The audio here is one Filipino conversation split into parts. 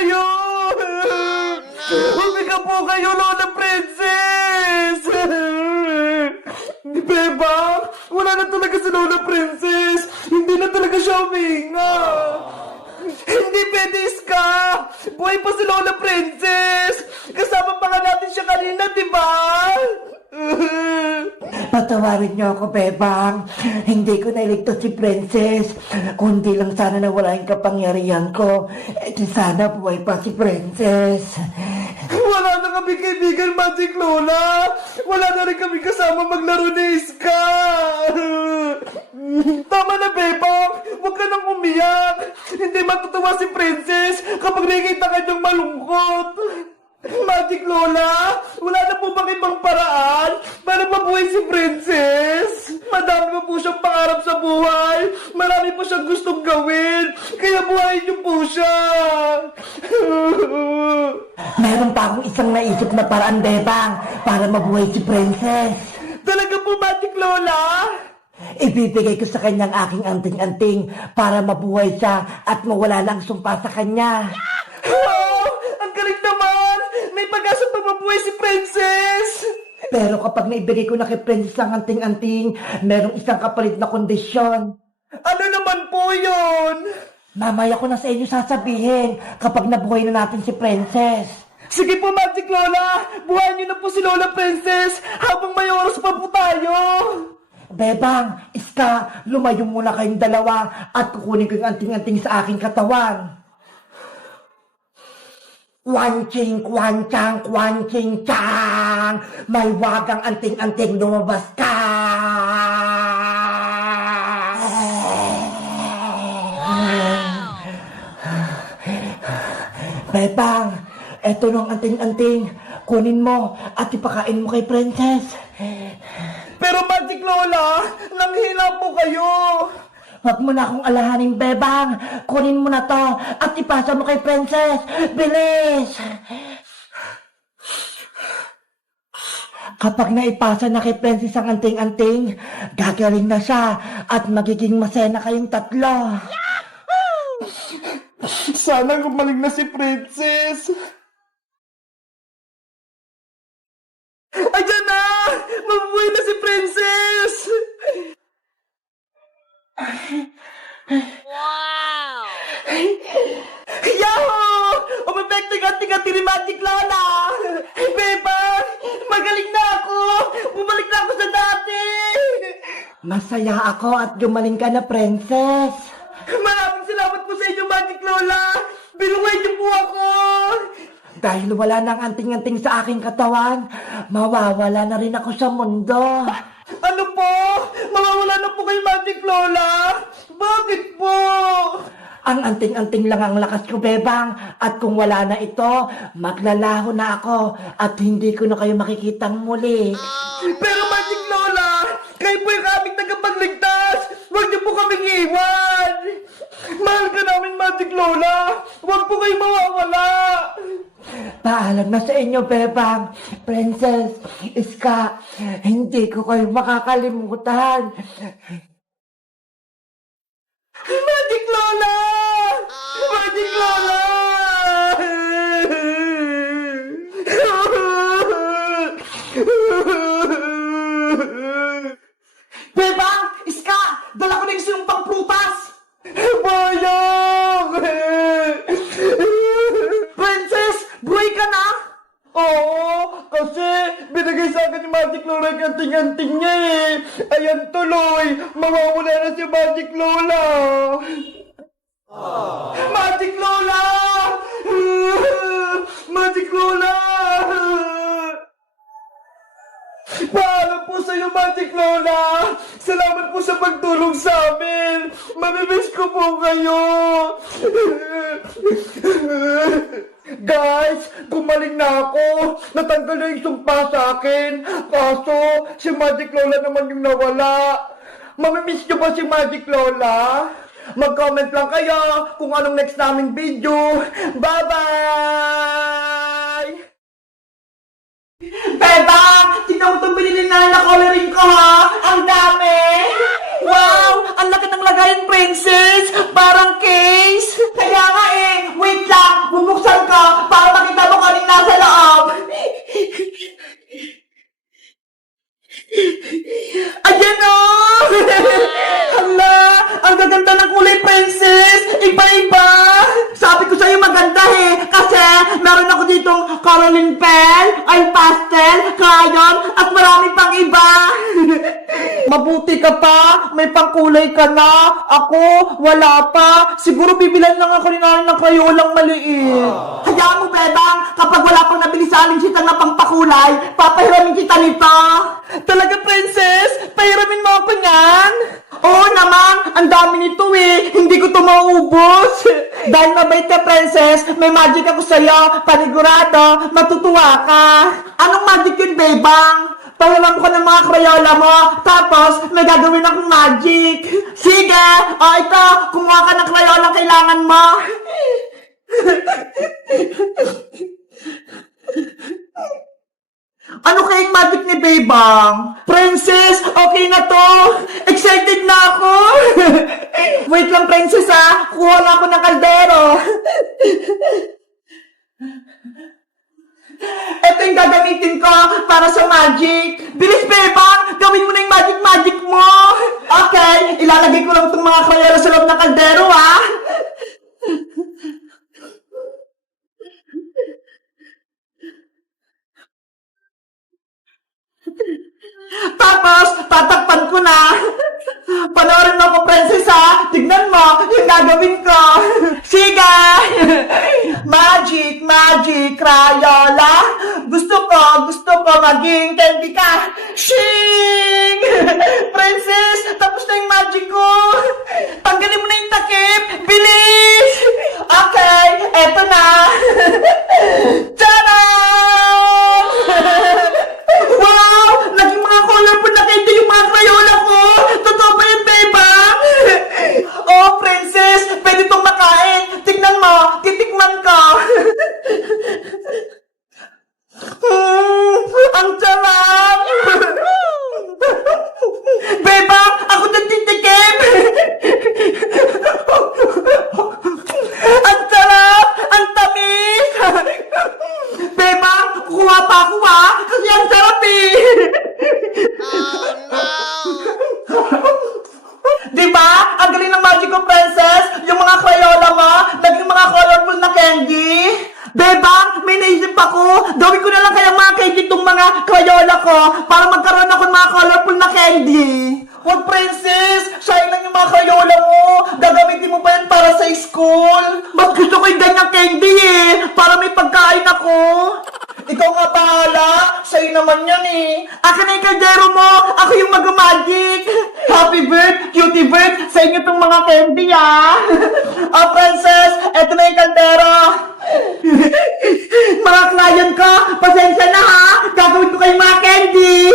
kayo! Huminga po kayo, Lola Princess! Bebang, wala na talaga si Lola Princess! Hindi na talaga siya huminga! Hindi pwede, Iska! Buhay pa si Lola Princess! Kasama pa nga natin siya kanina, di ba? Patawarin niyo ako, Bebang. Hindi ko nailigtas si Princess. Kundi lang sana nawala yung kapangyarihan ko. Di sana buhay pa si Princess. Wala na kami kaibigan, Magic Lola! Wala na rin kami kasama maglaro ni Iska! Tama na, Bebang! Huwag ka nang umiyak! Hindi matutuwa si Princess kapag nakikita kanyang malungkot! Magic Lola, wala na po bang ibang paraan para mabuhay si Princess? Madami pa po siyang pangarap sa buhay. Marami po siyang gustong gawin. Kaya buhayin niyo po siya. Meron pa akong isang naisip na paraan, Bebang, para mabuhay si Princess. Talaga po, Magic Lola? Ibibigay ko sa kanyang aking anting-anting para mabuhay siya at mawala lang sumpa sa kanya. Oh, ang galing naman! May pag-asa pa mabuhay si Princess! Pero kapag naibigay ko na kay Princess ang anting-anting, merong isang kapalit na kondisyon. Ano naman po yun? Mamaya ko na sa inyo sasabihin kapag nabuhay na natin si Princess. Sige po, Magic Lola! Buhayin niyo na po si Lola Princess habang may oras pa po tayo! Bebang, Iska, lumayo muna kayong dalawa at kukunin ko yung anting-anting sa aking katawan. Kwanching, kwanchang, kwanching, chang! May wagang anting-anting lumabas ka! Bebang, eto nung anting-anting. Kunin mo at ipakain mo kay Princess. Pero Magic Lola, nanghina po kayo! Huwag mo na akong alahaning, Bebang. Kunin mo na to at ipasa mo kay Princess. Bilis! Kapag naipasa na kay Princess ang anting-anting, gagaling na siya at magiging masaya na kayong tatlo. Sana gumaling na si Princess! Ayan na! Mabuhay na si Princess! Wow! Yahoo! Umepekting-anting-anting ni Magic Lola! Beba! Magaling na ako! Bumalik na ako sa dati! Masaya ako at gumaling ka na, Princess. Maraming salamat po sa inyo, Magic Lola! Binuhay niyo po ako! Dahil wala nang anting-anting sa aking katawan, mawawala na rin ako sa mundo. Ano po? Mawawala na po kayo, Magic Lola? Bakit po? Ang anting-anting lang ang lakas ko, Bebang. At kung wala na ito, maglalaho na ako at hindi ko na kayo makikitang muli. Pero Magic Lola, kayo po yung aming tagapagligtas! Huwag niyo po kaming iwan! Mahal ka namin, Magic Lola! Huwag po kayo mawawala! Paalam na sa inyo, Bebang. Princess, Iska, hindi ko kayo makakalimutan. Magic Lola! Magic Lola! Bebang, Iska, dala ko na yung sinumpang prutas. Bayang! Princess, buhay ka na? Oo, kasi binigay sa akin ni Magic Lola yung anting-anting niya eh. Ayan tuloy, mawawala na si Magic Lola. Magic Lola! Magic Lola! Paalam po sa iyo, Magic Lola! Salamat po sa pagtulong sa amin! Mamimiss ko po kayo! Guys, gumaling na ako! Natanggal na yung sumpa sa akin! Kaso, si Magic Lola naman yung nawala! Mamimiss niyo ba si Magic Lola? Mag-comment lang kayo kung anong next naming video! Bye-bye! Bebang, tingnan mo itong binili na coloring ko, ha? Ang dami! Wow! Ang laki ng lagayan, Princess! Parang case! Kaya nga eh! Wait lang! Bubuksan Iba-iba! Sabi ko sa'yo maganda eh, kasi meron ako ditong Caroline pen, oil pastel, crayon, at marami pang iba. Mabuti ka pa, may pangkulay ka na. Ako, wala pa. Siguro bibilan lang ako ni nanay ng krayolang maliit. Hayaan mo, Bebang, kapag wala pang nabili sa aling sitang na pangpakulay, papahiramin kita nito. Talaga, Princess? Pahiramin mo ako niyan? Oo naman, ang dami nito eh. Hindi ko to maubos. Dahil mabait ka, Princess, may magic ako sa'yo. Panigurado, matutuwa ka. Anong magic yun, Bebang? Pahiram ko ng mga krayola mo, tapos may gagawin akong magic. Sige, o ito, kumuha ka ng krayola kailangan mo. Ano kayang magic ni Bebang? Princess, okay na to. Excited na ako. Wait lang, Princess, ha. Kuha na ako ng kaldero. Ito yung gagamitin ko para sa magic. Bilis, Bebang! Gawin mo na yung magic mo. Okay, ilalagay ko lang itong mga krayola sa loob ng kaldero, ha. Tapos, tatakpan ko na. Panoorin mo ako, Princess, ha? Tignan mo yung gagawin ko. Sige! Magic, Crayola. Gusto ko maging candy ka. Shing! Princess, tapos na yung magic ko. Tanggalin mo na yung takip. Bilis! Okay, eto na. Tada! Wow! Naging mga colorful na candy yung mga crayola ko! Totoo ba yun, Bebang? Oh, Princess! Pwede itong makain! Tignan mo! Titikman ko! Ang sarap! Bebang! Ako nagtitikim! Ang sarap! Ang tamis! Bebang! Kuha pa ako, ha? Kasi ang sarap eh! Diba? Ang galing ng magic ko, Princess! Yung mga crayola mo, naging mga colorful na candy! Bebang, may naisip ako! Gawin ko na lang kaya mga candy itong mga crayola ko para magkaroon ako ng mga colorful na candy! Huwag, Princess! Sayang lang yung mga crayola mo! Gagamitin mo pa yan para sa school! Mas gusto ko yung ganyang candy eh! Para may pagkain ako! Ikaw nga bahala! Sa'yo naman yan eh! Akin na yung kaldero mo! Ako yung mag-magic! Happy bird! Cutie bird! Sa inyo tong mga candy ah! Oh, Princess! Eto na yung kaldero! Mga client ko! Pasensya na ha! Gagawin ko kayong mga candy!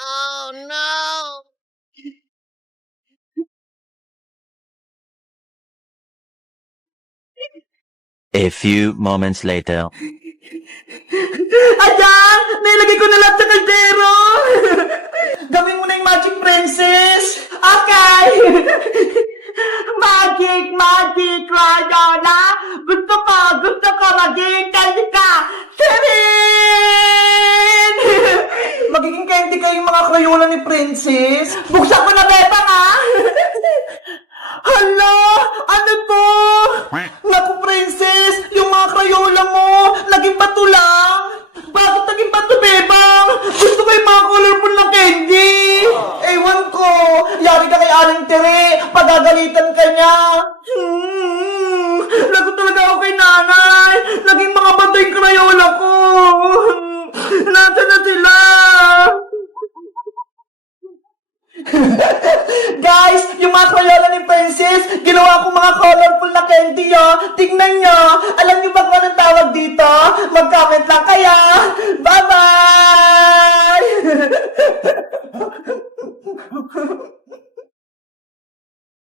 Oh no! A few moments later. Ayan! Nailagay ko na lahat sa kaldero! Gawin mo na yung magic, Princess! Okay! Magic, Crayola! Gusto ko maging candy ka! Sirin! Magiging candy ka yung mga Crayola ni Princess? Buksan ko na, Bebang, ha? Hala! Ano to? Naku, Princess! Yung mga Crayola mo, naging bato lang! Bakit naging bato, Bebang? Gusto ko yung mga colorful na candy! Ewan ko! Yari ka kay Aling Tere! Pagagalitan ka niya! Lagot talaga ako kay nanay! Naging mga bato yung Crayola ko! Nasaan na sila? Guys, yung mga crayola ni Princess, ginawa ko mga colorful na candy, oh. Tignan nyo. Alam nyo ba kung anong tawag dito? Mag-comment lang kaya. Bye-bye!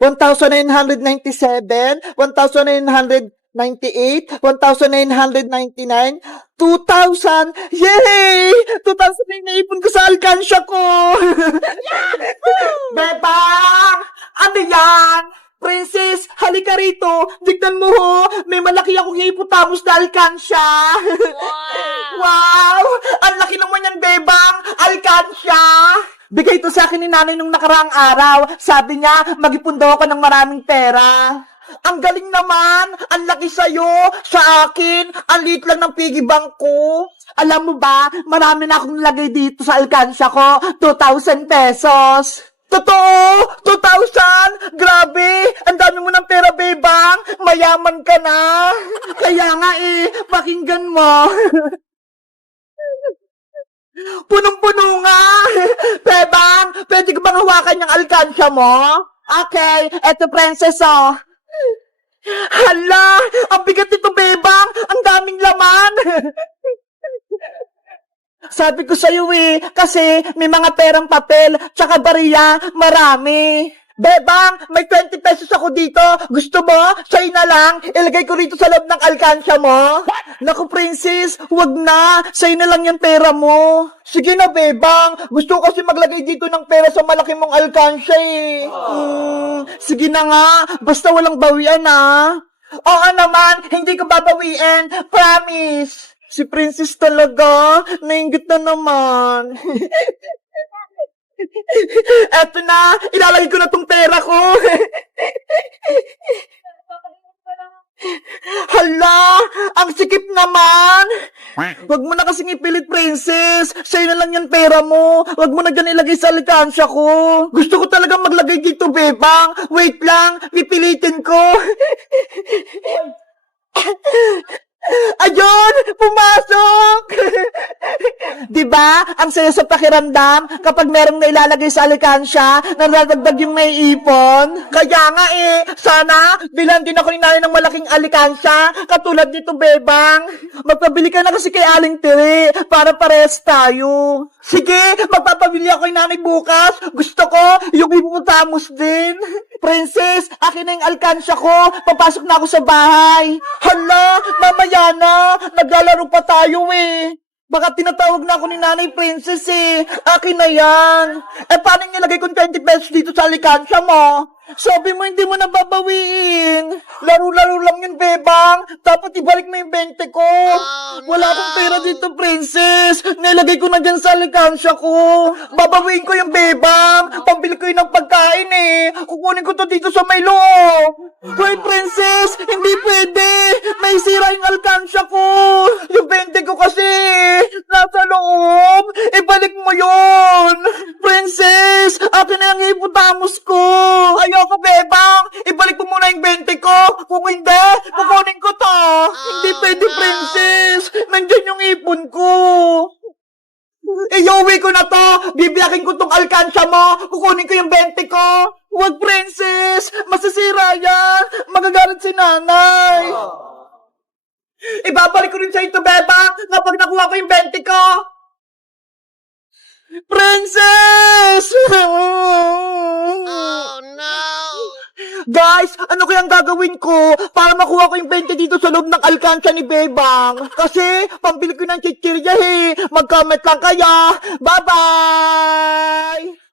1,997, 1,998, 1,999, 2,000! Yay! 2,000 na yung naipon ko sa alkansya ko! Bebang! Ano yan? Princess, halika rito. Tignan mo ho, may malaki akong hipotamos na alkansya. Wow! Wow! Ang laki naman yan, Bebang! Alkansya! Bigay ito sa akin ni nanay nung nakaraang araw. Sabi niya, mag-ipon daw ako ng maraming pera. Ang galing naman! Ang laki sa'yo! Sa akin, ang liit lang ng piggy bank ko. Alam mo ba, marami na akong lagay dito sa alkansya ko. 2,000 pesos. Totoo! 2,000! Grabe! Ang dami mo ng pera, bebang! Mayaman ka na! Kaya nga pakinggan mo. Punong-puno nga! Bebang, pwede ko bang hawakan yung alkansya mo? Okay, eto princess Hala! Ang bigat nito, bebang! Ang daming laman! Sabi ko sa'yo kasi may mga perang papel, tsaka bariya, marami. Bebang, may 20 pesos ako dito. Gusto mo? Sa'yo na lang. Ilagay ko rito sa loob ng alkansya mo. Naku, princess, wag na. Sa'yo na lang yung pera mo. Sige na, bebang. Gusto ko kasi maglagay dito ng pera sa malaki mong alkansya sige na nga. Basta walang bawian Oo naman, hindi ko babawiin. Promise. Si princess talaga. Nainggit na naman. Eto na, ilalagay ko na tong pera ko. Hala, ang sikip naman. Wag mo na kasing ipilit, princess. Sa'yo na lang yan pera mo. Wag mo na dyan ilagay sa alkansya ko. Gusto ko talagang maglagay dito, bebang. Wait lang, pipilitin ko. Ayun! Pumasok! Diba? Ang saya sa pakiramdam kapag merong nailalagay sa alkansya, nadadagdag yung naiipon. Kaya nga sana bilan din ako ni nanay ng malaking alkansya, katulad nito, bebang. Magpabili ka na kasi kay Aling Tiri para pares tayo. Sige, magpapabili ako kay nanay bukas. Gusto ko yung hippopotamus din. Princess, akin na yung alkansya ko. Papasok na ako sa bahay. Hala, mamaya na. Naglalaro pa tayo Baka tinatawag na ako ni Nanay Princess Akin na yan. Paano nilagay kong 20 pesos dito sa alkansya mo? Sabi mo hindi mo na babawiin. Laro-laro lang yun, bebang. Dapat ibalik mo yung 20 ko. Wala akong pera dito, princess. Nilagay ko na dyan sa alkansya ko. Babawiin ko yung bebang. Pambili ko yun ng pagkain Kukunin ko to dito sa may loob. Hoy, princess, hindi pwede. May sira yung alkansya ko. Yung 20 ko kasi nasa loob. Ibalik mo yun. Princess, akin na yung hippopotamus ko. Ayoko, bebang. Ibalik mo muna yung 20 ko. Kung hindi, kukunin ko to. Hindi pwede, princess. Nandyan yung ipon ko. Iuwi ko na to. Bibiyakin ko tong alkansya mo. Kukunin ko yung 20 ko. Huwag, princess. Masisira yan. Magagalit si nanay. Ibabalik ko rin sa ito, bebang, kapag nakuha ko yung 20 ko. Princess! Oh no! Guys, ano kayang gagawin ko para makuha ko yung 20 dito sa loob ng alkansya ni Bebang? Kasi, pambili ko ng chichirya Mag-comment lang kayo. Bye-bye!